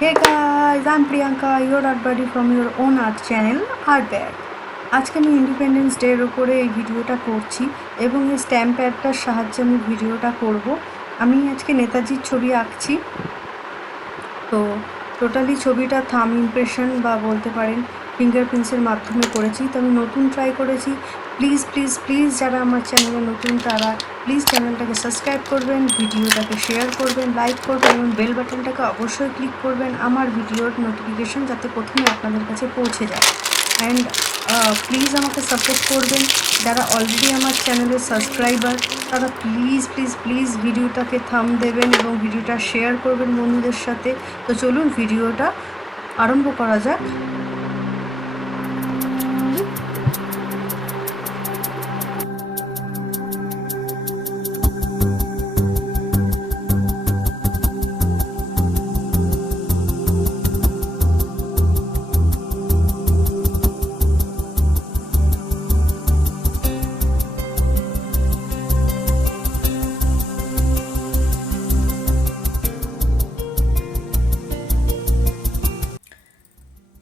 Hey guys, I'm Priyanka, your art buddy from your own art channel, Artzbag. আজকে আমি independence ডের ওপরে এই ভিডিওটা করছি এবং এই স্ট্যাম্প প্যাডটার সাহায্যে আমি ভিডিওটা করব। আমি আজকে নেতাজির ছবি আঁকছি। তো টোটালি ছবিটা থাম ইমপ্রেশন বা বলতে পারেন ফিঙ্গারপ্রিন্টসের মাধ্যমে করেছি। তো আমি নতুন ট্রাই করেছি। প্লিজ প্লিজ প্লিজ যারা আমার চ্যানেলে নতুন তারা প্লিজ চ্যানেলটাকে সাবস্ক্রাইব করবেন, ভিডিওটাকে শেয়ার করবেন, লাইক করবেন এবং বেল বাটনটাকে অবশ্যই ক্লিক করবেন আমার ভিডিওর নোটিফিকেশন যাতে প্রথমে আপনাদের কাছে পৌঁছে যায়। অ্যান্ড প্লিজ আমাকে সাপোর্ট করবেন। যারা অলরেডি আমার চ্যানেলের সাবস্ক্রাইবার তারা প্লিজ প্লিজ প্লিজ ভিডিওটাকে থাম দেবেন এবং ভিডিওটা শেয়ার করবেন বন্ধুদের সাথে। তো চলুন ভিডিওটা আরম্ভ করা যাক।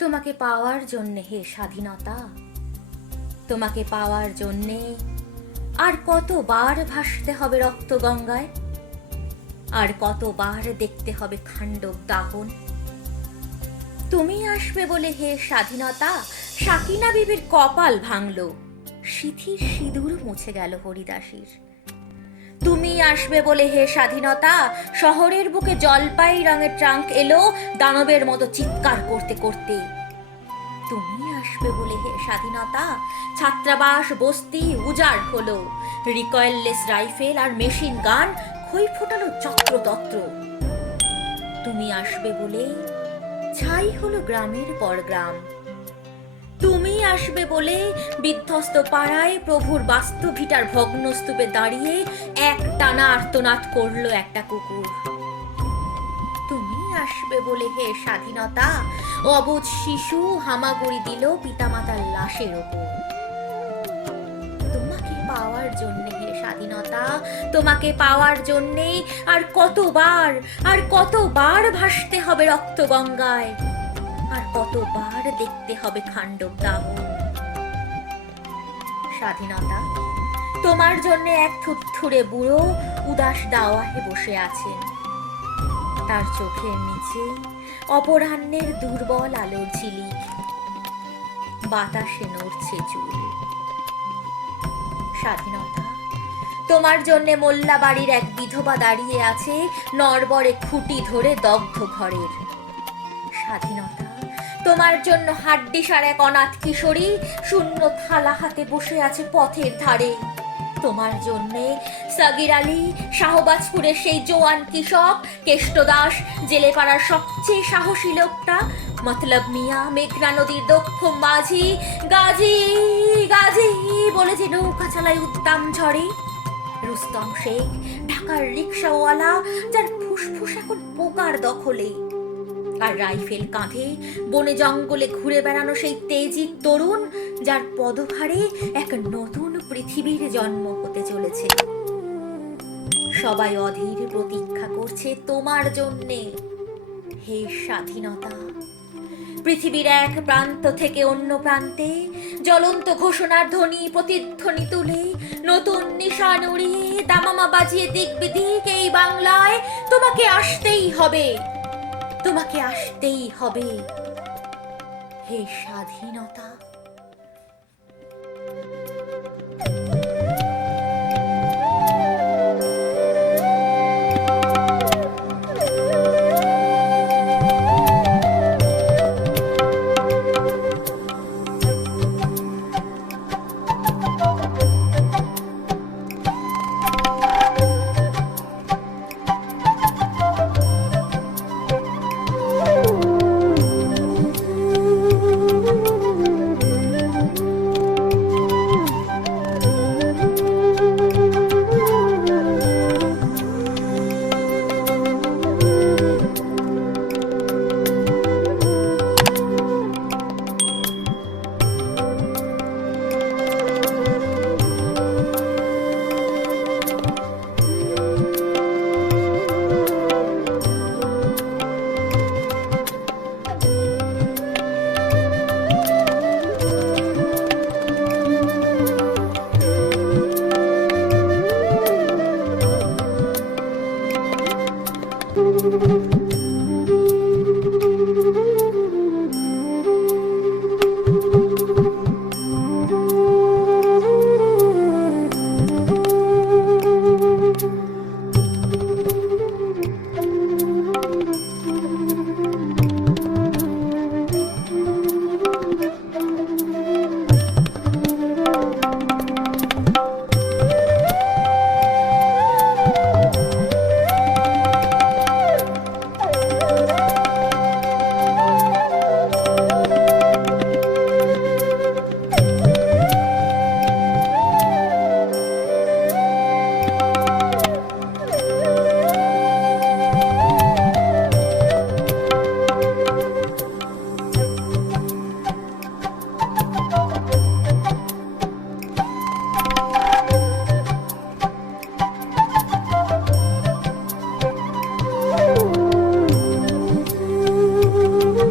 তোমাকে পাওয়ার জন্যে হে স্বাধীনতা, তোমাকে পাওয়ার জন্যে আর কতবার ভাসতে হবে রক্ত গঙ্গায়, আর কতবার দেখতে হবে খাণ্ডব দাহন। তুমি আসবে বলে হে স্বাধীনতা, সাকিনা বিবির কপাল ভাঙল, সিথির সিঁদুর মুছে গেল হরিদাসীর। তুমি আসবে বলে হে স্বাধীনতা, শহরের বুকে জলপাই রঙের ট্রাঙ্ক এলো দানবের মতো চিৎকার করতে করতে। তুমি আসবে বলে হে স্বাধীনতা, ছাত্রাবাস বস্তি উজাড় হলো, রিকয়েললেস রাইফেল আর মেশিন গান খই ফোটালো যত্রতত্র। তুমি আসবে বলে ছাই হলো গ্রামের পর গ্রাম। তুমি আসবে বলে বিধ্বস্ত পাড়ায় প্রভুর বাস্তভিটার ভগ্নস্তূপে দাঁড়িয়ে এক টানা আর্তনাদ করলো একটা কুকুর। তুমি আসবে বলে হে স্বাধীনতা, অবুঝ শিশু হামাগুড়ি দিল পিতামাতার লাশের ওপর। তোমাকে পাওয়ার জন্যে হে স্বাধীনতা, তোমাকে পাওয়ার জন্যে আর কতবার ভাসতে হবে রক্ত গঙ্গায়, আর কতবার দেখতে হবে খাণ্ডব দাহন। স্বাধীনতা, তোমার জন্য এক থুরথুরে বুড়ো উদাস দাওয়াহে বসে আছেন, তার চোখের নিচে অপরাহ্নের দুর্বল আলোর ঝিলিক, বাতাসে নড়ছে চুল। স্বাধীনতা, তোমার জন্য মোল্লা বাড়ির এক বিধবা দাঁড়িয়ে আছে নড়বড়ে খুঁটি ধরে দগ্ধ ঘরের। স্বাধীনতা, তোমার জন্য হাড্ডিসার এক অনাথ কিশোরী শূন্য থালা হাতে বসে আছে পথের ধারে। তোমার জন্যে সাগির আলী শাহবাজপুরের সেই জোয়ান কৃষক, কেষ্টদাস জেলেপাড়ার সবচেয়ে সাহসী লোকটা, মতলব মিয়া মেঘনা নদীর দক্ষ মাঝি, গাজী গাজী বলে যে নৌকা চালায় উদ্দাম ঝড়ে, রুস্তম শেখ ঢাকার রিক্সাওয়ালা যার ফুসফুস এখন পোকার দখলে, আর রাইফেল কাঁধে বনে জঙ্গলে ঘুরে বেড়ানো সেই তেজি তরুণ যার পদভারে এক নতুন পৃথিবীর জন্ম হতে চলেছে। সবাই অধীর প্রতীক্ষা করছে তোমার জন্যে হে স্বাধীনতা। পৃথিবীর এক প্রান্ত থেকে অন্য প্রান্তে জ্বলন্ত ঘোষণার ধ্বনি প্রতিধ্বনি তুলে নতুন নিশান উড়িয়ে দামামা বাজিয়ে দিক বিদিক এই বাংলায় তোমাকে আসতেই হবে, তোমাকে আসতেই হবে হে স্বাধীনতা।